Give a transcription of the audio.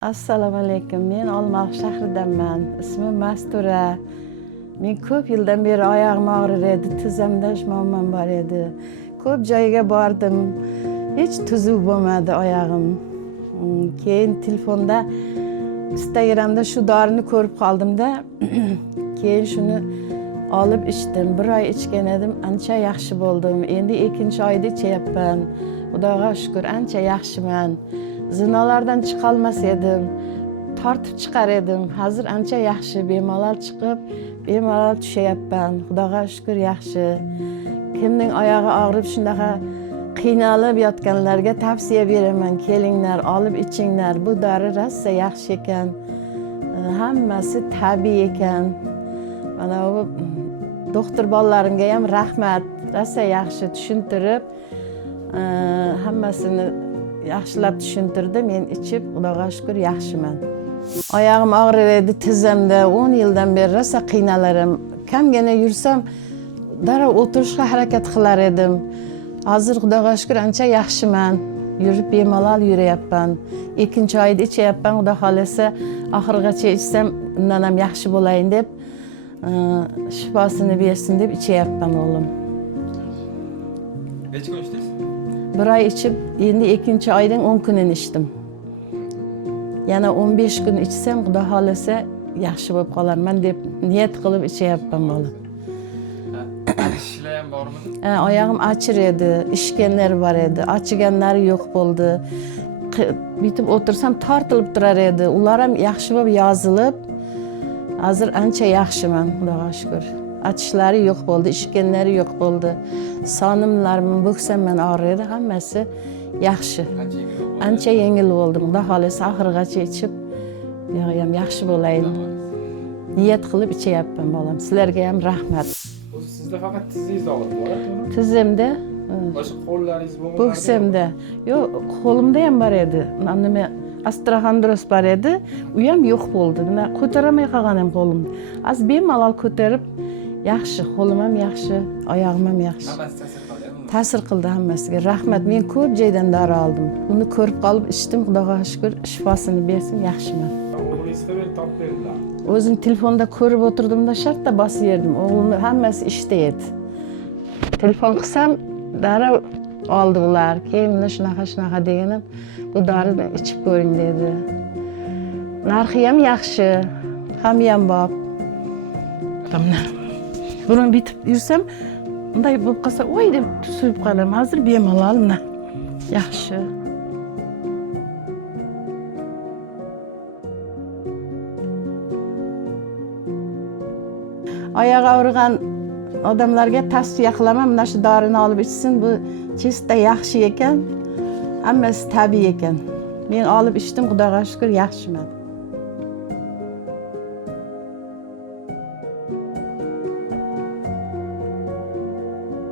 Assalomu alaykum. Men Olmaliq shahridanman. Ismim Mastura. Men ko'p yildan beri oyog'im og'rir edi, tizimda muammom bor edi. Ko'p joyga bordim. Hech tuzuv bo'lmadi oyog'im. Keyin telefonda Instagramda shu dorini ko'rib qoldim-da, keyin shuni olib ichdim. Bir oy ichgan edim, ancha yaxshi bo'ldim. Endi ikkinchi oyda ichyapman. Xudoga shukr, ancha yaxshiman. Zinolardan chiqolmas edim, tortib chiqar edim. Hozir ancha yaxshi, bemalol chiqib, bemalol tushyapman. Xudoga shukr, yaxshi. Kimning oyog'i og'rib shunaqa qiynalib yotganlarga tavsiya beraman. Kelinglar, olib ichinglar. Bu dori rosa yaxshi ekan. Hammasi tabiiy ekan. Mana bu doktor bolalarimga ham rahmat. Rosa yaxshi tushuntirib, hammasini yaxshilab tushuntirdi. Men ichib, Xudoga shukr, yaxshiman. Oyog'im og'rir edi tizimda. 10 yildan beri rosa qiynalarim. Kamgina yursam, darrov o'tirishga harakat qilar edim. Hozir Xudoga shukr, ancha yaxshiman. Yurib bemalol yuryapman. Ikkinchi oyda ichyapman. Xudo xolasa oxirigacha ichsam, undan ham yaxshi bo'layin deb, shifosini bersin deb ichyapman o'g'lim. Necha kun ichdingiz? Bir oy ichib, endi ikkinchi oydan 10 kunini ichdim. Yana 15 kun ichsam, Xudo xolasa yaxshi bo'lib qolarman deb niyat qilib ichyapman o'g'lim. Achishlar ham bormi? Oyog'im achir edi, ishganlar bor edi, achiganlari yo'q bo'ldi. Bitib o'tirsam tortilib turar edi. Ular ham yaxshi bo'lib yozilib, hozir ancha yaxshiman, Xudoga shukr. Achishlari yo'q bo'ldi, ishganlari yo'q bo'ldi. Sonimlarim, bo'ksam men og'riydi, hammasi yaxshi. Ancha yengil bo'ldim. Xudo xolasa oxirigacha ichib, ham yaxshi bo'layin. Niyat qilib ichyapman bolam. Sizlarga ham rahmat. Sizda faqat tizingizda og'riq bormi? Tizimda, boshqa qo'llaringiz bo'lmagan? bo'ksamda. Yo'q, qo'limda ham bor edi. Nima osteoxondroz bor edi, u ham yo'q bo'ldi. Mana ko'taramay qolganim qo'limni. Az bemalol ko'tarib, yaxshi, qo'lim ham yaxshi, oyog'im ham yaxshi. Hammasi ta'sir qilyapti. Ta'sir qildi hammasiga. Rahmat. Men ko'p joydan dori oldim. Uni ko'rib qolib ichdim. Xudoga shukr, shifosini bersin, yaxshiman. O'g'lingizga bir top berdilar. O'zim telefonda ko'rib o'tirdim-da, shartta bosib yerdim. O'g'lim hammasi ishda edi. Telefon qilsam, darrov oldi ular. Keyin mana shunaqa deganim, bu dorini ichib ko'ring dedi. Narxi ham yaxshi, ham bor. Tamam. Buni bitib yursam, unday bo'lib qolsa, "Voy" deb suyib qolaman. Hozir bemalol mana. Yaxshi. Oyog'i og'rigan odamlarga tavsiya qilaman, mana shu dorini olib ichsin. Bu chista yaxshi ekan, hammasi tabiiy ekan. Men olib ichdim, Xudoga shukr, yaxshiman.